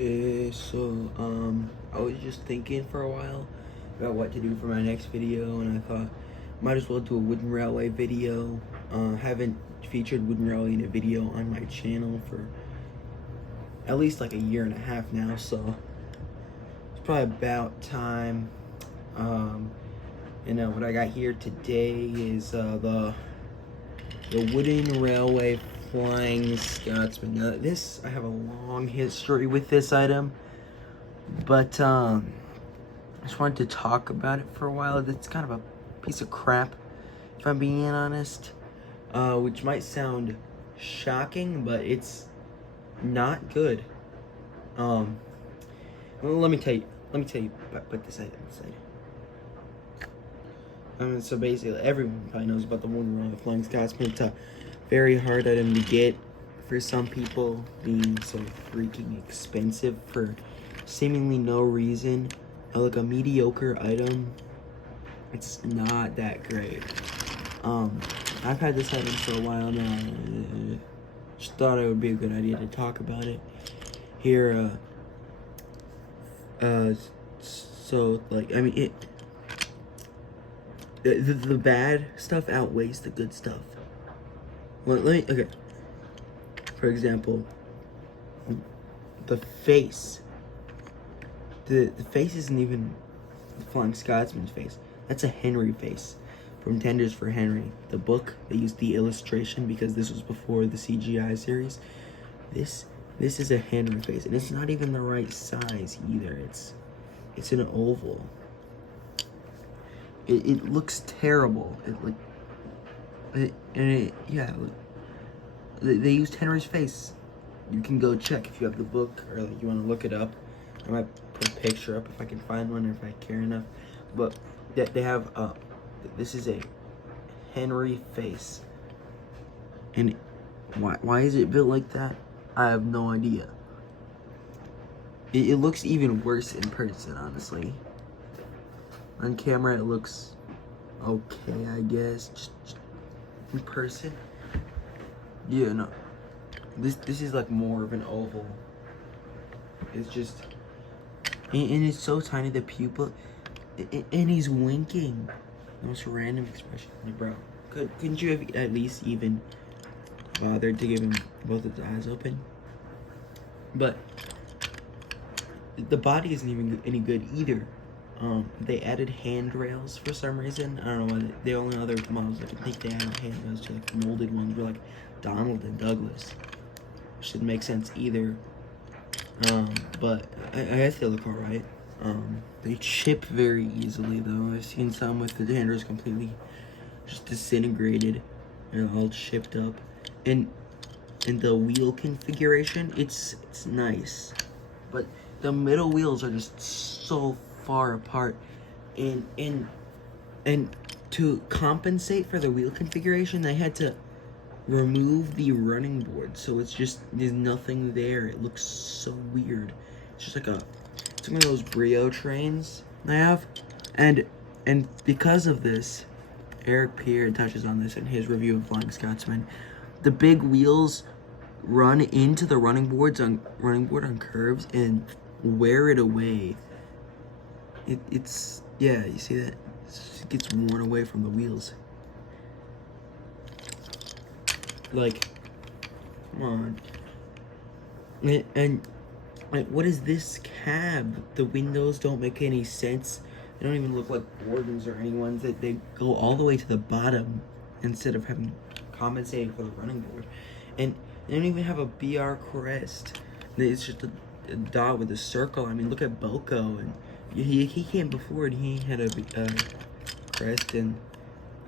I was just thinking for a while about what to do for my next video, and I thought might as well do a wooden railway video. Haven't featured wooden railway in a video on my channel for at least like a year and a half now, so it's probably about time. What I got here today is the wooden railway Flying Scotsman. Now this, I have a long history with this item, but I just wanted to talk about it for a while. It's kind of a piece of crap, if I'm being honest, which might sound shocking, but it's not good. Well, let me tell you, put this item aside. So basically, everyone probably knows about the wooden railway Flying Scotsman. It's a very hard item to get for some people, being so freaking expensive for seemingly no reason. Like a mediocre item, it's not that great. I've had this item for a while now. Just thought it would be a good idea to talk about it here. So like, I mean, the bad stuff outweighs the good stuff. Okay. For example, the face. The face isn't even the Flying Scotsman's face. That's a Henry face from Tenders for Henry. The book, they used the illustration because this was before the CGI series. This is a Henry face, and it's not even the right size either. It's an oval. It looks terrible. They used Henry's face. You can go check if you have the book, or like you want to look it up. I might put a picture up if I can find one, or if I care enough. But they have this is a Henry face, and why is it built like that? I have no idea. It looks even worse in person, honestly. On camera, it looks okay, I guess. Just in person, yeah, no. This is like more of an oval. It's just, and it's so tiny, the pupil, and he's winking. The most random expression, like, bro. Couldn't you have at least even bothered to give him both of his eyes open? But the body isn't even any good either. They added handrails for some reason. I don't know why. The only other models I can think they added handrails to, like, molded ones were like Donald and Douglas, which didn't make sense either. But I guess they look alright. They chip very easily though. I've seen some with the handrails completely just disintegrated and all chipped up. And the wheel configuration, it's nice, but the middle wheels are just so far apart, and to compensate for the wheel configuration, they had to remove the running board, so it's just, there's nothing there. It looks so weird. It's just like it's one of those Brio trains I have, and because of this, Eric Pierre touches on this in his review of Flying Scotsman. The big wheels run into the running board on curves and wear it away. It's yeah, you see that? It gets worn away from the wheels. Like, come on. And like, what is this cab? The windows don't make any sense. They don't even look like Gordon's or anyone's. They go all the way to the bottom instead of having compensating for the running board. And they don't even have a BR crest. It's just a dot with a circle. I mean, look at Boko, and he came before and he had a crest, and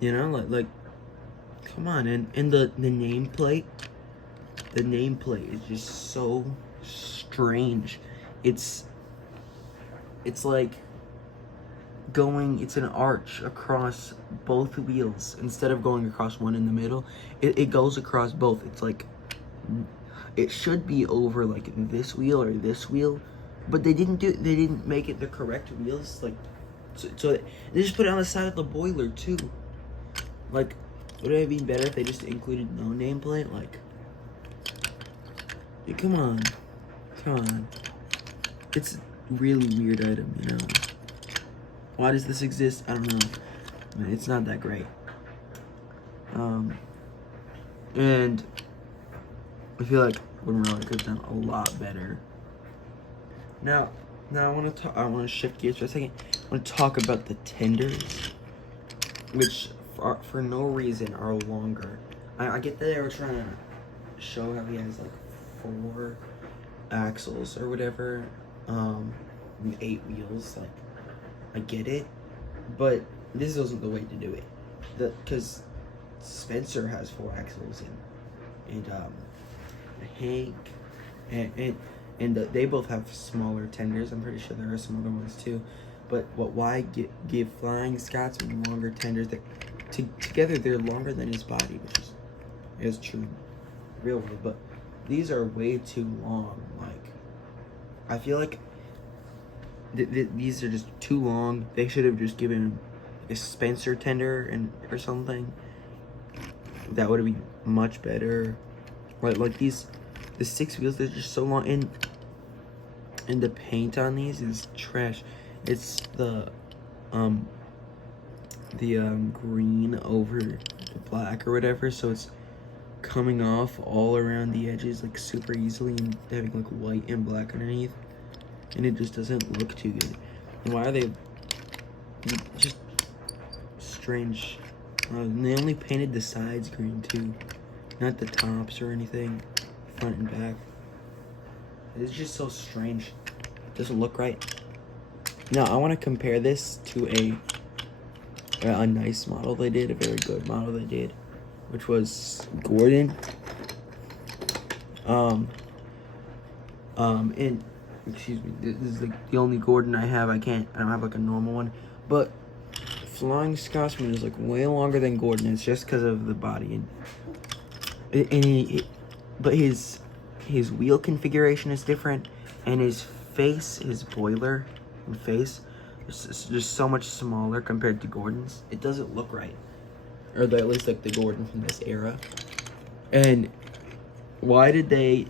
you know, like come on. And the nameplate is just so strange. It's like it's an arch across both wheels instead of going across one in the middle. It goes across both. It's like, it should be over like this wheel or this wheel, but they didn't make it the correct wheels. Like, so they just put it on the side of the boiler too. Like, would it have been better if they just included no nameplate? Like, come on. it's really weird item, you know. Why does this exist? I don't know. I mean, it's not that great. And I feel like Woodrow could have done a lot better. Now I want to shift gears for a second. I want to talk about the tenders, which for no reason are longer. I get that they were trying to show how he has like 4 axles or whatever, and 8 wheels. Like, I get it, but this wasn't the way to do it. Because Spencer has 4 axles and Hank and they both have smaller tenders. I'm pretty sure there are some other ones too. But why give Flying Scotsman longer tenders? That together they're longer than his body, which is true, real world. But these are way too long. Like, I feel like these are just too long. They should have just given a Spencer tender or something. That would have been much better. Like these, the 6 wheels, they're just so long, and the paint on these is trash. It's the green over the black or whatever, so it's coming off all around the edges like super easily, and having like white and black underneath, and it just doesn't look too good. And why are they just strange? They only painted the sides green too, not the tops or anything, front and back. It's just so strange. It doesn't look right. Now I want to compare this to a nice model they did, a very good model they did, which was Gordon. And excuse me, this is like the only Gordon I have. I don't have like a normal one, but Flying Scotsman is like way longer than Gordon. It's just because of the body, but his wheel configuration is different, and his face, his boiler and face, is just so much smaller compared to Gordon's. It doesn't look right, or at least like the Gordon from this era. And why did they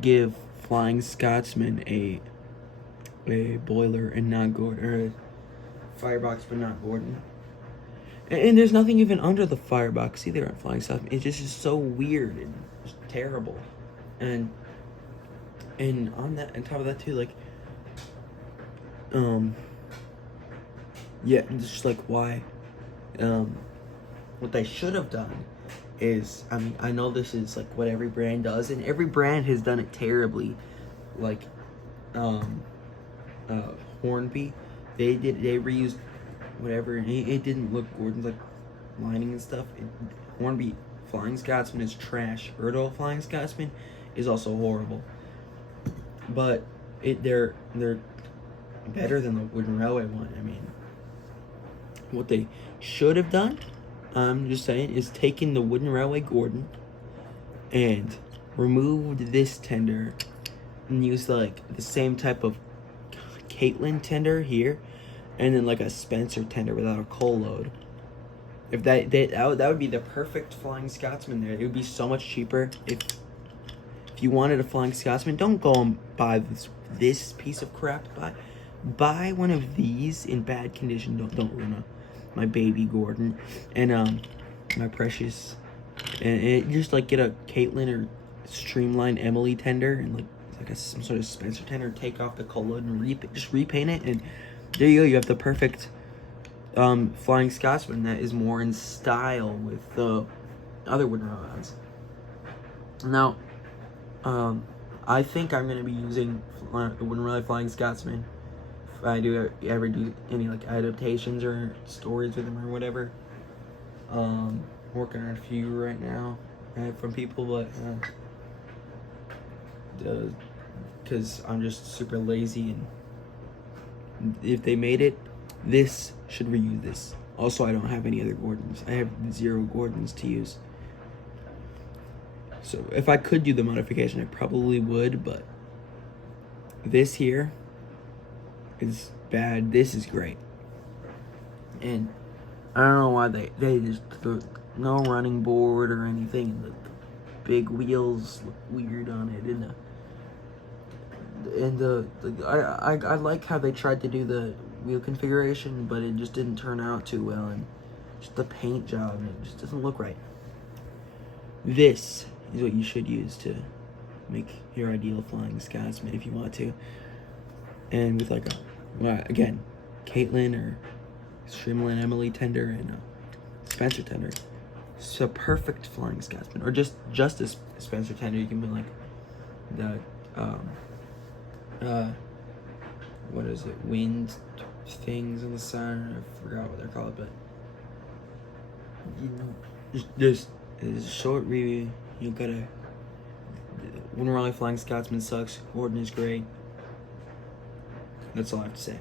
give Flying Scotsman a boiler and not Gordon, or firebox but not Gordon? And there's nothing even under the firebox either on Flying Scotsman. It just is so weird and just terrible. And on top of that too, like, yeah, it's just like, why? What they should have done is, I mean, I know this is like what every brand does, and every brand has done it terribly. Like, Hornby, they reused whatever, and it didn't look Gordon's like lining and stuff. Hornby Flying Scotsman is trash. Erdo Flying Scotsman is also horrible. But they're better than the Wooden Railway one. I mean, what they should have done, I'm just saying, is taken the Wooden Railway Gordon and removed this tender and used like the same type of Caitlin tender here, and then like a Spencer tender without a coal load. If that would be the perfect Flying Scotsman there. It would be so much cheaper. If you wanted a Flying Scotsman, don't go and buy this piece of crap. Buy one of these in bad condition. Don't ruin my baby Gordon and my precious, and just like get a Caitlin or Streamline Emily tender and like some sort of Spencer tender. Take off the coal load and just repaint it, and there you go. You have the perfect Flying Scotsman that is more in style with the other Wooden Railways. Now, I think I'm gonna be using the Wooden Railway Flying Scotsman if I do ever do any like adaptations or stories with them or whatever. Working on a few right now from people, but because I'm just super lazy, and if they made it, this should reuse this. Also, I don't have any other Gordons. I have 0 Gordons to use. So if I could do the modification, I probably would, but this here is bad. This is great. And I don't know why they just threw no running board or anything. The big wheels look weird on it, and I like how they tried to do the wheel configuration, but it just didn't turn out too well, and just the paint job, and it just doesn't look right. This is what you should use to make your ideal flying Scotsman if you want to. And with like a, well, again, Caitlin or Shrimlin, Emily tender, and Spencer tender. It's a perfect flying Scotsman, or just a Spencer tender. You can put like the what is it, wind things on the side. I forgot what they're called, but you know, there's a short review. You gotta. When Raleigh Flying Scotsman sucks. Gordon is great. That's all I have to say.